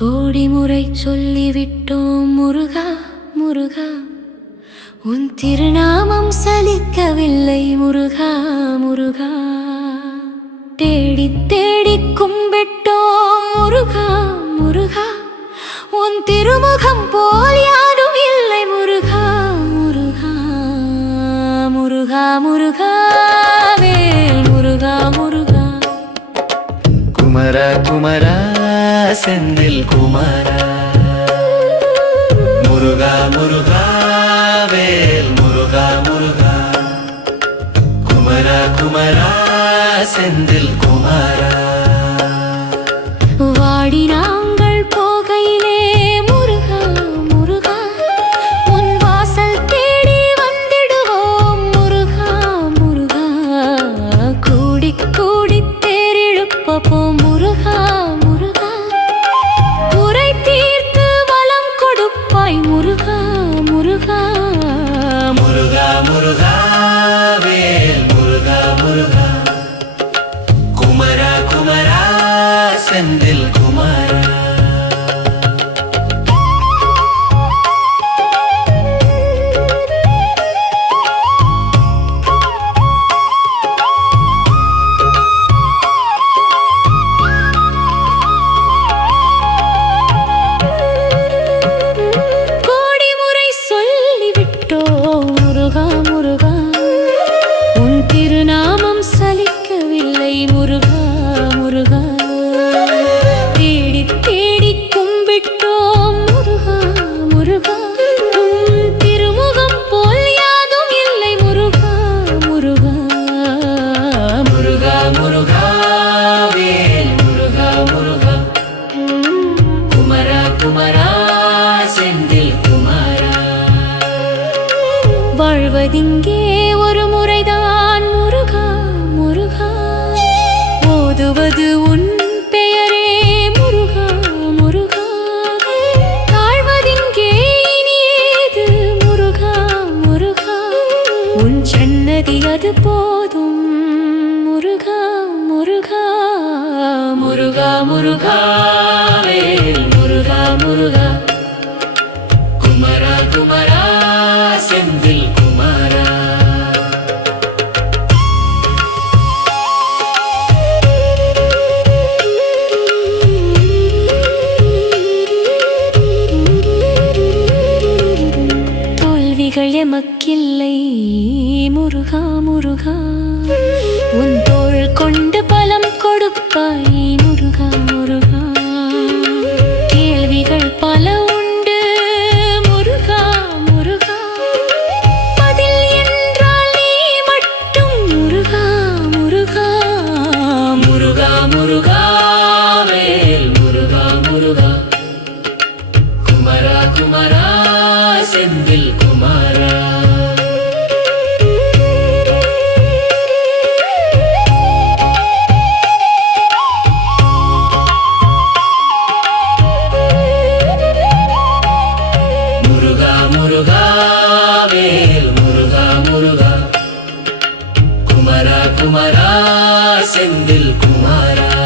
கோடி முறை சொல்லிவிட்டோம் முருகா முருகா. உன் திருநாமம் சலிக்கவில்லை முருகா முருகா. தேடி தேடி கும்பிட்டோம் முருகா முருகா. உன் திருமுகம் போல் யாரும் இல்லை முருகா முருகா. முருகா முருகா வேல் முருகா முருகா. குமர குமரா. செந்தில் குமர. முருகா முருகா வேல் முருகா முருகா. குமர குமரா செந்தில் குமரா. கூடி கூடி தேரிழுப்ப முருகா. செந்தில் வாழ்வதிங்கே ஒரு முறைதான். முருகா முருகா. ஓதுவது உன் பெயரே முருகா முருகா. தாழ்வதிங்கே இனியேது முருகா முருகா. உன் சன்னதி அது போதும். முருகா முருகா. முருகா முருகா முருகா முருகா. நமக்கில்லை. முருகா முருகா உன் தோள் கொண்டு பலம் கொடுப்பாய். முருகா முருகா கேள்விகள் பல உண்டு. முருகா முருகா பதில் என்றால் குமரா குமரா செந்தில் குமாரா. முருகா முருகா வேல் முருகா முருகா. குமரா குமரா செந்தில் குமாரா.